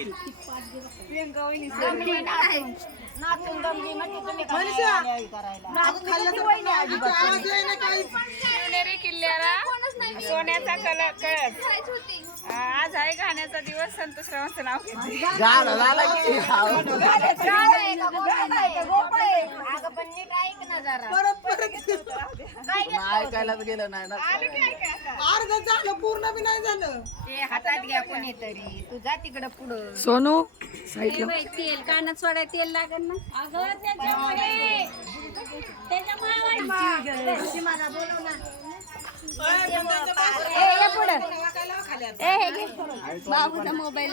करेल. नाचून दमली म्हणजे तुम्ही करायला शिवनेरी किल्ल्याला सोन्याचा कळस. आज आहे गाण्याचा दिवस. संतोषरावांचं नाव घेते. झालं झालं की अगं पण नीट ऐक ना जरा. ऐकायलाच गेलं नाही ना. अर्ध झालं पूर्ण बी नाही झालं. ते हातात घ्या कोणीतरी. तू जा तिकडं पुढं. सोनू साईडला तेल कानात सोडा तेल लागेल ना. अगं मला बोलव ना. बाबूचा मोबाईल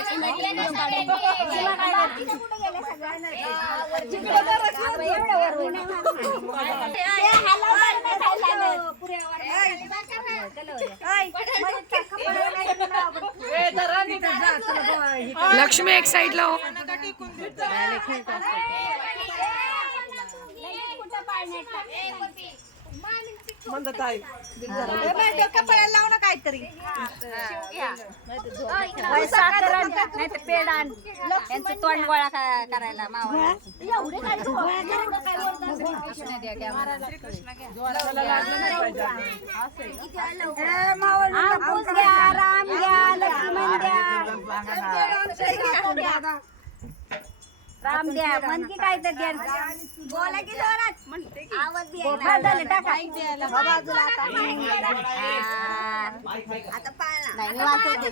लक्ष्मी एक साईडला हो. कपड्याला लावणं काहीतरी नाही तर पेड आण. यांचं तोंड गोळा करायला मावा. आपूस घ्या, राम घ्या, लक्ष्मण द्या. राम द्या म्हणते काय तर द्या. बोला की जोरात आवाज द्या. टाका आता पाळणा नाही मी वाचवते.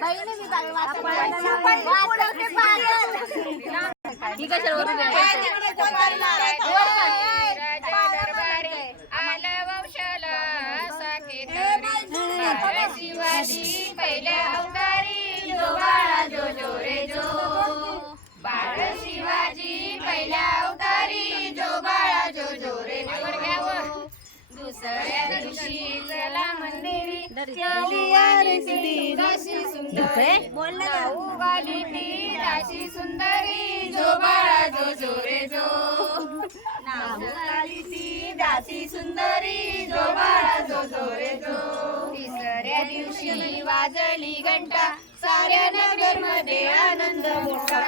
बहिणी मी ठीक आहे. शिवाजी पहिल्या अवतारी जो बाळा जो जो रे जो. बाळ शिवाजी पहिल्या अवतारी जो बाळा जो जो रे जो. दुसऱ्या दिवशी चला मंदिरी अशी सुंदरी उगाली ती अशी सुंदरी जो बाळा जो जो रे जो. नावाली ती दासी सुंदरी जो बाळा जो जो रे जो. तिसऱ्या दिवशी वाजली घंटा साऱ्या नगर मध्ये आनंद मोठा.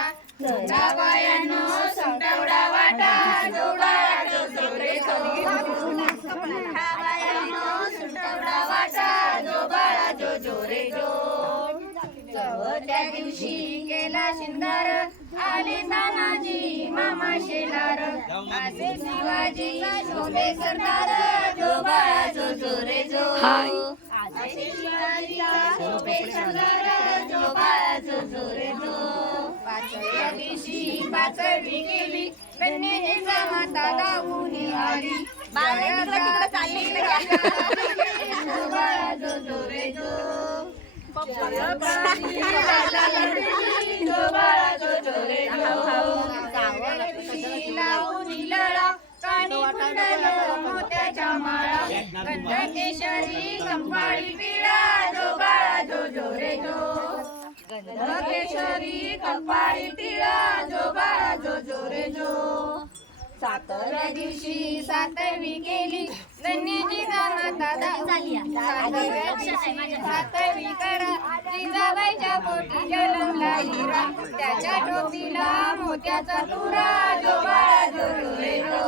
बायानो संतवडा वाटा जो बाळा जो जो रे जो. बायानो संतवडा वाटा जो बाळा जो जो रे जो. चौथ्या दिवशी केला शिंगार आले तानाजी मामा शेलार. असे शिवाजी शोभे सरदार जो बाळा जो जो रे जो. असे शिवाजी शोभे सरदार जो बाळा जो जो रे जो. पाचव्या दिवशी पाचवी गेली कन्येचा माता दाऊनी आली. बाळा जो जो रे जो. मोत्याच्या माळा गंधकेशरी कंपाळी पिळा जो बाळा जो जो रे जो. गंधकेशरी कंपाळी पिळा जो बाळा जो जो रे जो. सातव्या दिवशी सातवी केली गणेशजी माता झाली. सातवी करा जिजाबाईच्या पोटी जन्मला हिरा. त्याच्या टोपीला मोत्याचा तुरा जो बाळा जो जो रे जो.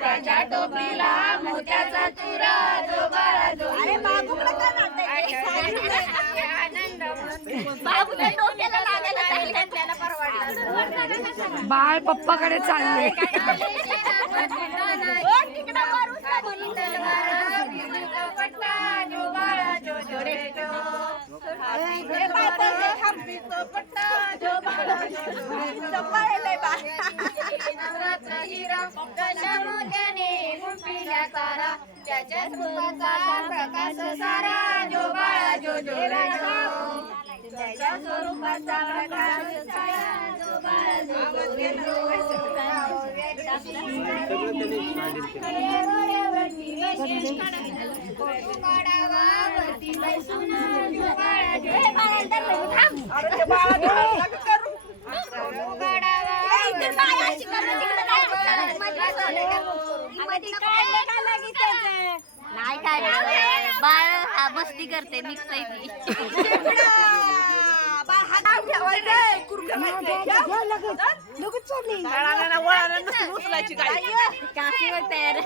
त्याच्या टोपीला मोत्याचा तुरा जो बाळा जो जो रे जो. आनंद त्याला परवाडला. बाळ पप्पाकडे चालले. त्याच्या स्वरूपाचा प्रकाश सारा जो बाळा जो जो रे जो. त्याच्या स्वरूपाचा प्रकाश सारा जो बाळा जो जो रे जो. नाही काय बाळ मस्ती करते निघतय ती. उचलायची काय काकीवर तयार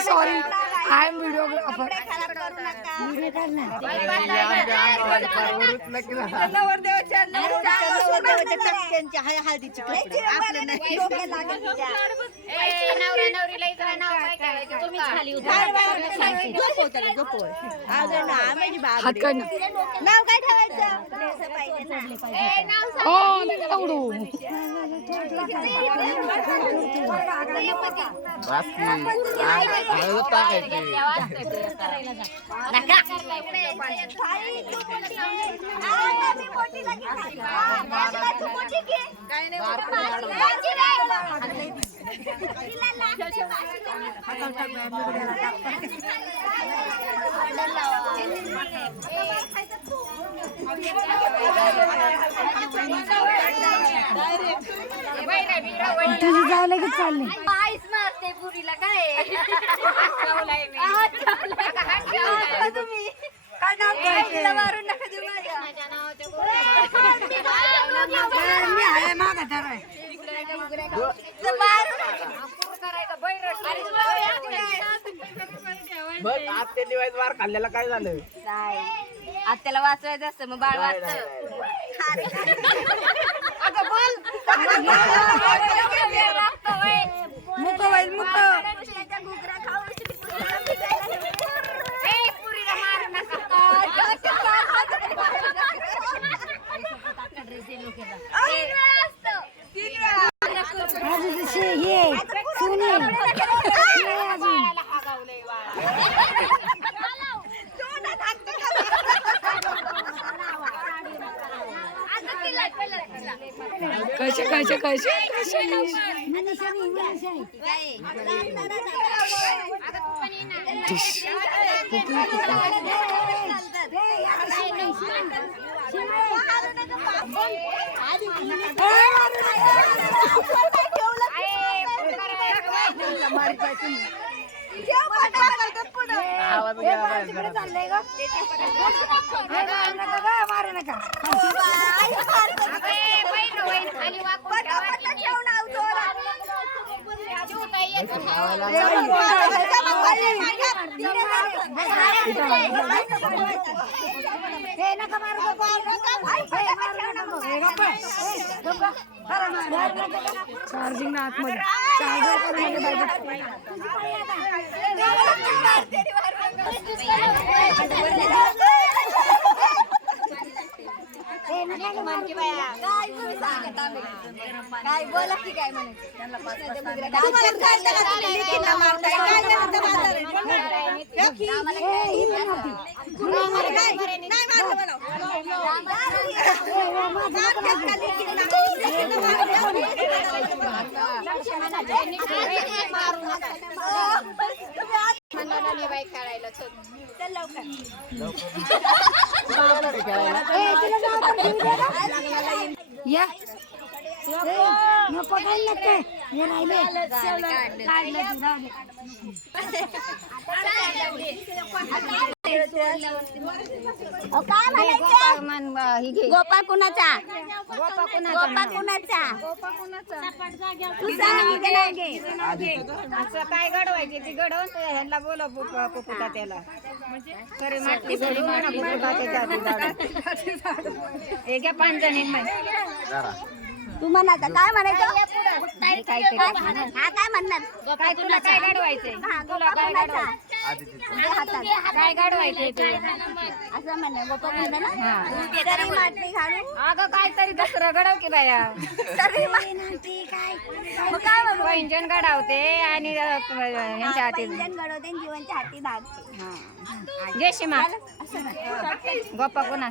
सॉरी आय एम व्हिडिओग्राफर. नवरा नवरीला इकडे नाव काय करायचं तुम्हीच खाली हात काढ ना. नाव काय ठेवायचं हो नका उडू. तुझी जायला की चालली आईस मारते पुरीला काय तुम्ही काय नाव काय मारून नका देऊ मी आहे मागा ठरवाय बघ आत्या दिवाळीत वार खाल्ल्याला काय झालं? आत्याला वाचवायचं असतं मग बाळ वाचत मुक होईल मुक कसे कसे कसे आवाज गेला बाहेर घरात. मारू नका. चार्जिंग ना आतमध्ये काय बोला की काय या नको गोपाळ कुणाचा असं काय घडवायचे ती घडवून ह्यांना बोला पुपुटा त्याला खरे माती घडवून पुपुटा त्याच्या घ्या 5 जणींमध्ये तू म्हणा काय म्हणायचं काय म्हणणार काय तुला काय घडवायचंय तुला काय घडवायचं काय घडवायचंय ते असं म्हणणं गोपाळ म्हणणं ना तरी माती घालू अगं काहीतरी दुसरं घडव की बाया तरी काय म्हणू पैंजण घडवते आणि ह्यांच्या हाती घडवते जीवनच्या हाती धाडते जयशी मा गोपा कोणा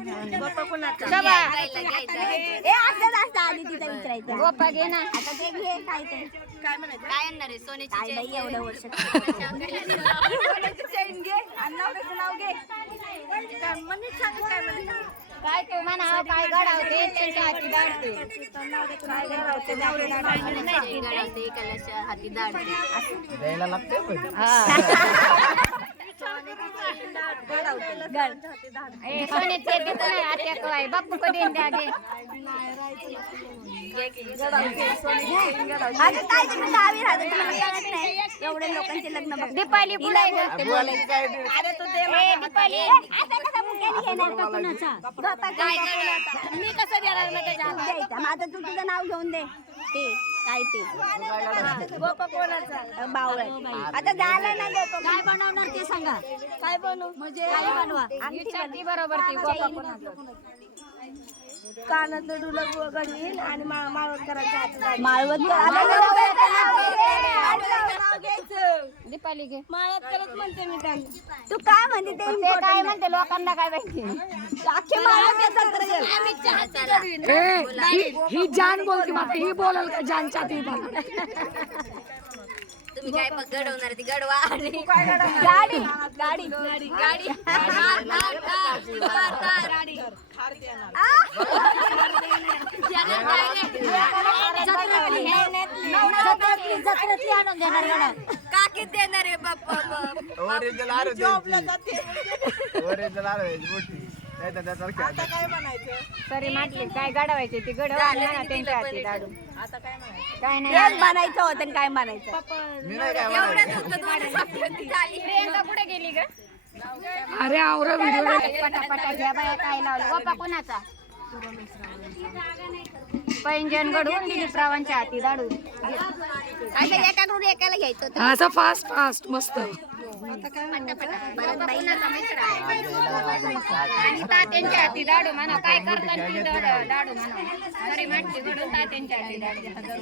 सभा ए असंच असतं आधी तिथं विचारायचं गोपा घे ना आता ते घे काय ते काय आणणार आहे सोन्याची काय नाही एवढं वर्ष चैन घे आणि नवऱ्याचं नाव घे काय तू म्हणा काय घडवते त्यांच्या हाती दाडते द्यायला लागते पण. हा सोने ते देतो नाही आत्या कवाय बाप्पू कधी द्या अगं काय तुम्ही गावी राहता तुम्हाला कळत नाही एवढे लोकांचे लग्न बघ. दीपाली पुढे बोलते बोलायची काय अरे तू दे दीपाली आता कसा मुक्याने घेणार का कुणाचा मी कसं देणार मग त्याच्या द्यायचा मग आता तू तुझं नाव घेऊन दे ते काय ते गोपा कोणाचा बावळ आता झालं ना गोपा काय बनवणार ते सांगा काय बनवू म्हणजे काय बनवा ती बरोबर ती गोपा कोणाचं कानात डुलक वगैरे आणि माळवत करायचं दीपाली घे माळवत करत म्हणते मी त्यांनी तू काय म्हणते ते ते काय म्हणते लोकांना काय माहिती अख्खे माळवत ही जान बोलते माता ही बोलाल का जानच्या ती बोल तुम्ही काय मग घडवणार ती घडवा आणि गाडी गाडी गाडी गाडी काकीत देणार आहे बाप्पा ओरिजिनल आरो ओरिजिनल आरो मोठी नाही तर त्याचा आता काय म्हणायचं सरी म्हटली काय गाडवायचे ती गडवा त्यांच्या हाती दाडू आता काय म्हणायचं काय नाही तेच म्हणायचं होतं आणि काय म्हणायचं मी नाही काय म्हणायचं. प्रियंका कुठे गेली ग अरे आवरा व्हिडिओ पटापटा घ्या बाया काय लावलं गोपा कोणाचा पैंजण घडवून दिली प्रावांच्या हाती दाडू असं एकाकडून एकाला घ्यायचं होतं. असं फास्ट फास्ट मस्त आणि तात्यांच्या हाती दाडू म्हणा काय करतात दाडू म्हणा सरी म्हटली घडून तात्यांच्या हाती दाडू आजार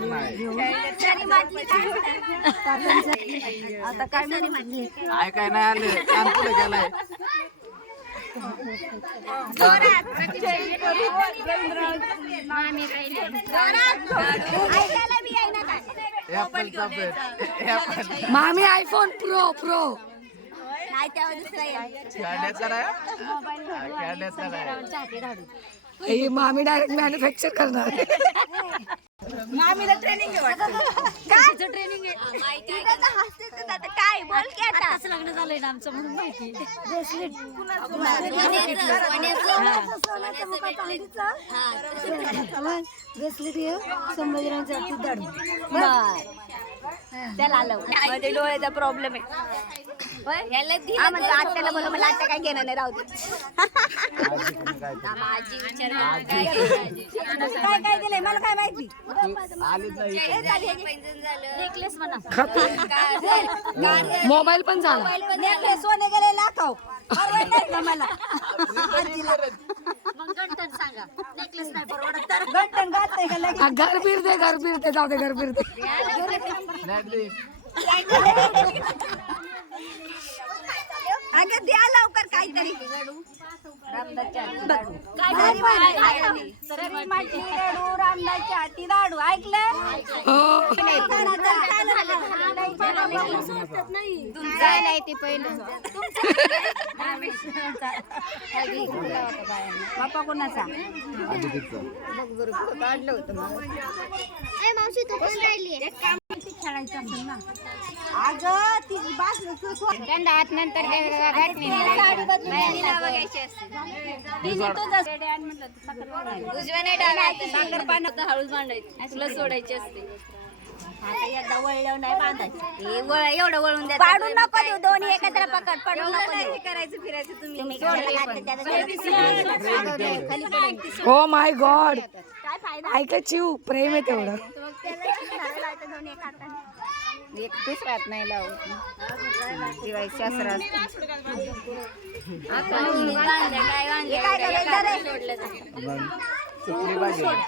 नाही. आता काय म्हटली काय काय नाही आले कान पुढे गेलाय मामी काही ऐकायला बी येईना काय ऍपलचा पेट मामी आयफोन प्रो प्रो नाही त्यावर दुसरा येईल. खेळण्याचा नाही खेळण्याचा नाही ही मामी डायरेक्ट मॅन्युफॅक्चर करणार मामीला ट्रेनिंग आहे वाटतं. कशाचं ट्रेनिंग आहे तिथं तर हसतेच होतं. आता काय बोल की आता लग्न झालंय ना आमचं म्हणून माहिती त्याला आलं मध्ये डोळ्याचा प्रॉब्लेम आहे हा म्हणतो आत्याला बोल मला आत्या काय घेणं नाही राहू दे काय काय दिलंय मला काय माहिती आलीच नाही नेकलेस म्हणा मोबाईल पण झाला नेकलेस सोने गेले लाखाव परवडत नाही का मला मग गंठन सांगा नेकलेस नाही परवडत तर गंठन घात नाही का लगेच घर फिरते जाऊ दे घर फिरते अगं द्या लवकर काहीतरी रामदासच्या हाती लाडू ऐकलं जायला ते पहिलं बाप्पा कोणाचा काढलं होतं खेळायचं असेल ना अगं ती त्यांना हात नंतर घातली उजव्या नाही डाव्या साखर पाण्यात हळूच बांधायची तुला सोडायची असते एकदा वळल्यावर नाही बांधायचं एवढं वळून द्या पाडून नको देऊ दोन्ही एकत्र पकड पडून नको देऊ करायचं फिरायचं तुम्ही ओ माय गॉड काय फायदा ऐका चिव प्रेम आहे तेवढं दोन्ही एका हाताने एक दुसऱ्यात नाही लावत दिवाळी शास्त्र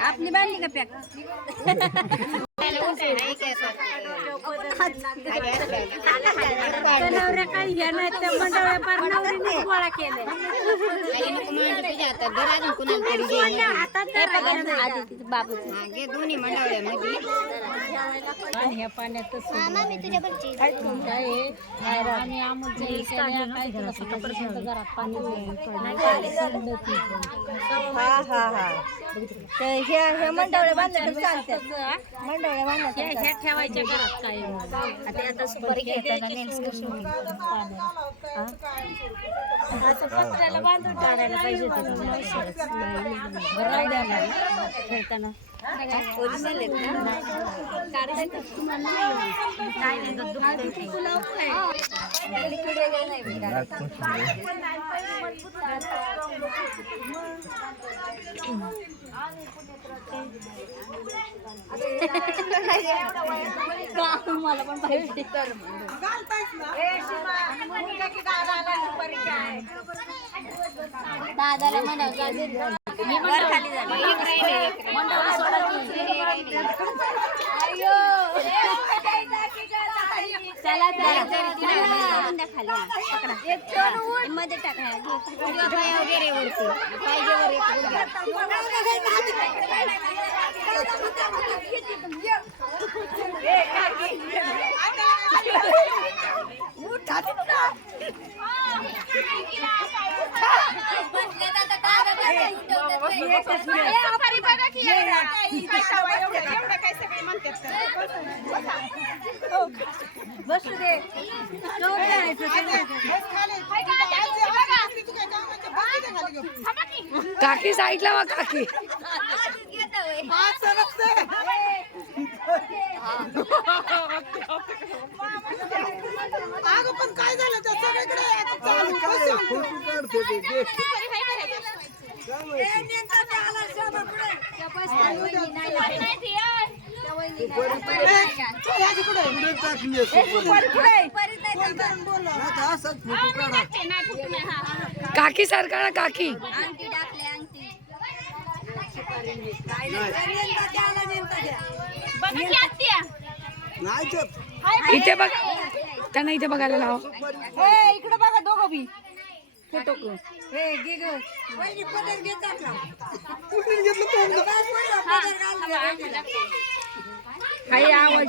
आपली बांधली का पॅक काही घ्या नाही त्या मंडळ व्यापार नवरीने गोळा केले बाबूचे दोन्ही मंडळामध्ये हे मंडळ बांधले तर चालतात मंडळ ठेवायच्या घरात काय आता सुपारी घेताना नेल्स कशी होईल असं पत्र्याला बांधून काढायला पाहिजे होतं खेळताना ओरिजिनल आहेत ना मला पण पाहिजे दादाला म्हणावं खाली चला मध्ये टाकणार वगैरे वरती बसू दे काकी साईडला वा काकी पण काय झालं त्या सगळीकडे काकी सारखा ना काकी इथे बघ त्यांना इथे बघायला लाव इकडे बघा दोघं बी फोटो हे घे ग वहिनी पदर घेत हाय आवाज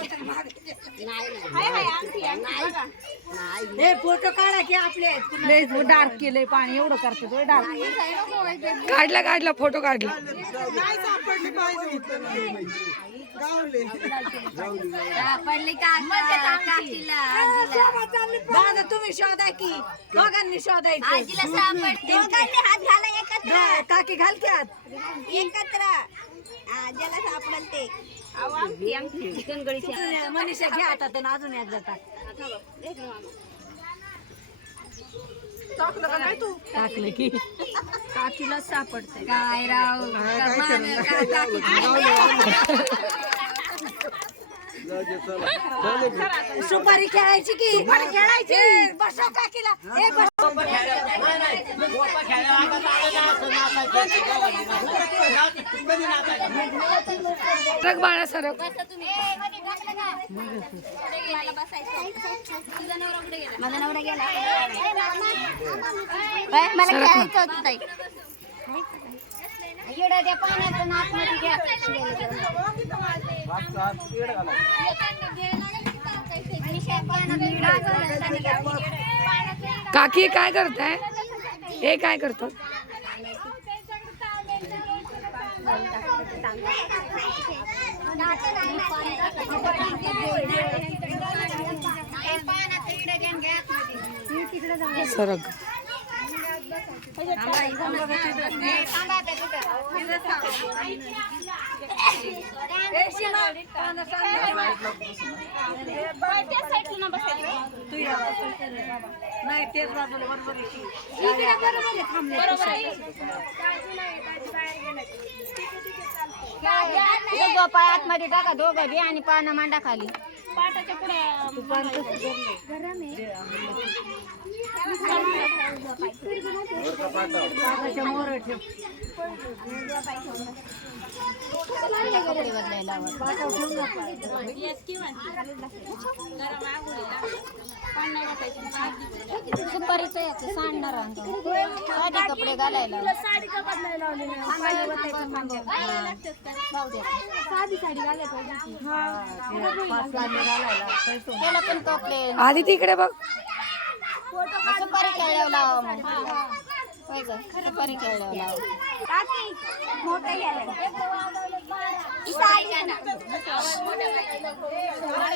हे फोटो काढा की आपले लय डार्क केलंय पाणी एवढं करते तो डार्क काढला फोटो काढला नाही सापडली पाहिजे दादा तुम्ही शोधा की दोघांनी शोधायचं हात घाला एकत्र काकी घाल की हात एकत्र ज्याला सापडेल ते मनीषा घ्या हातात आणि अजून एकदा टाकलं की काकीला सापडते काय राव सुपारी खेळायची की खेळायची बसव काकीला ट्रक बाळा सरक माझा नवरा गेला मला खेळायचं होतं ताई एवढं त्या पाण्यातून आतमध्ये घ्या काकी काय करताय हे काय करतात सरक नाही तेच बाजूला बरोबर पाय आतमध्ये टाका दोघं बी आणि पानं मांडा खाली पाटाच्या मोर ठेव सुपारीचं याचं सांडणार साधी कपडे घालायला त्याला पण कपडे आधी तिकडे बघ सुपारी खेळायला लावा मग काकी मोठं घ्यायला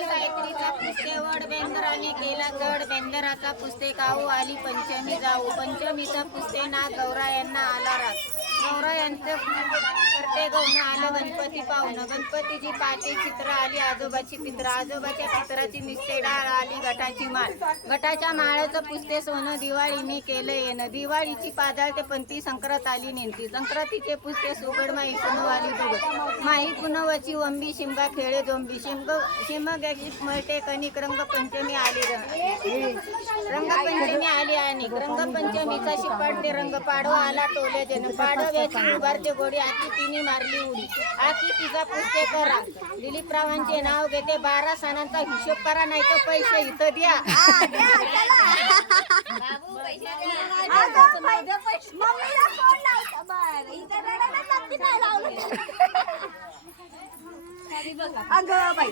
गायत्रीचा पुस्ते वड बेंदराने केला चढ बेंदराचा पुस्ते काऊ आली पंचमी जाऊ पंचमीचा पुस्ते ना गौरा यांना आला राग गौरा यांचं करते गौन आलं गणपती पाहुणं गणपतीची पाठी चित्र आली आजोबाची पित्र आजोबाच्या पित्राची मिस्ते डाळ आली गटाची माळ गटाच्या माळाचं पुस्ते सोनं दिवाळीने केलं येणं दिवाळीची पादाळ ते पंती संक्रांत आली नेमती संक्रांतीचे पुस्ते सुगड माई पुनवाली बघत माई पुनवाची वंबी शिमगा खेळे जोंबी शिमग्याची मळते कणिक रंगपंचमी आली रंगपंचमी आली आणि रंगपंचमीचा शिपाट ते रंग पाडवा आला टोले जन पाडव्याची उभारते गोडी आती तिने मारली उडी आती तिचा पुस्ते करा दिलीपरावांचे नाव घेते 12 सणांचा हिशोब करा नाही तर पैसे इथं द्या मम्मीला फोन लावता बरं इथं रडायला लागते नाही लावलं अगं बाई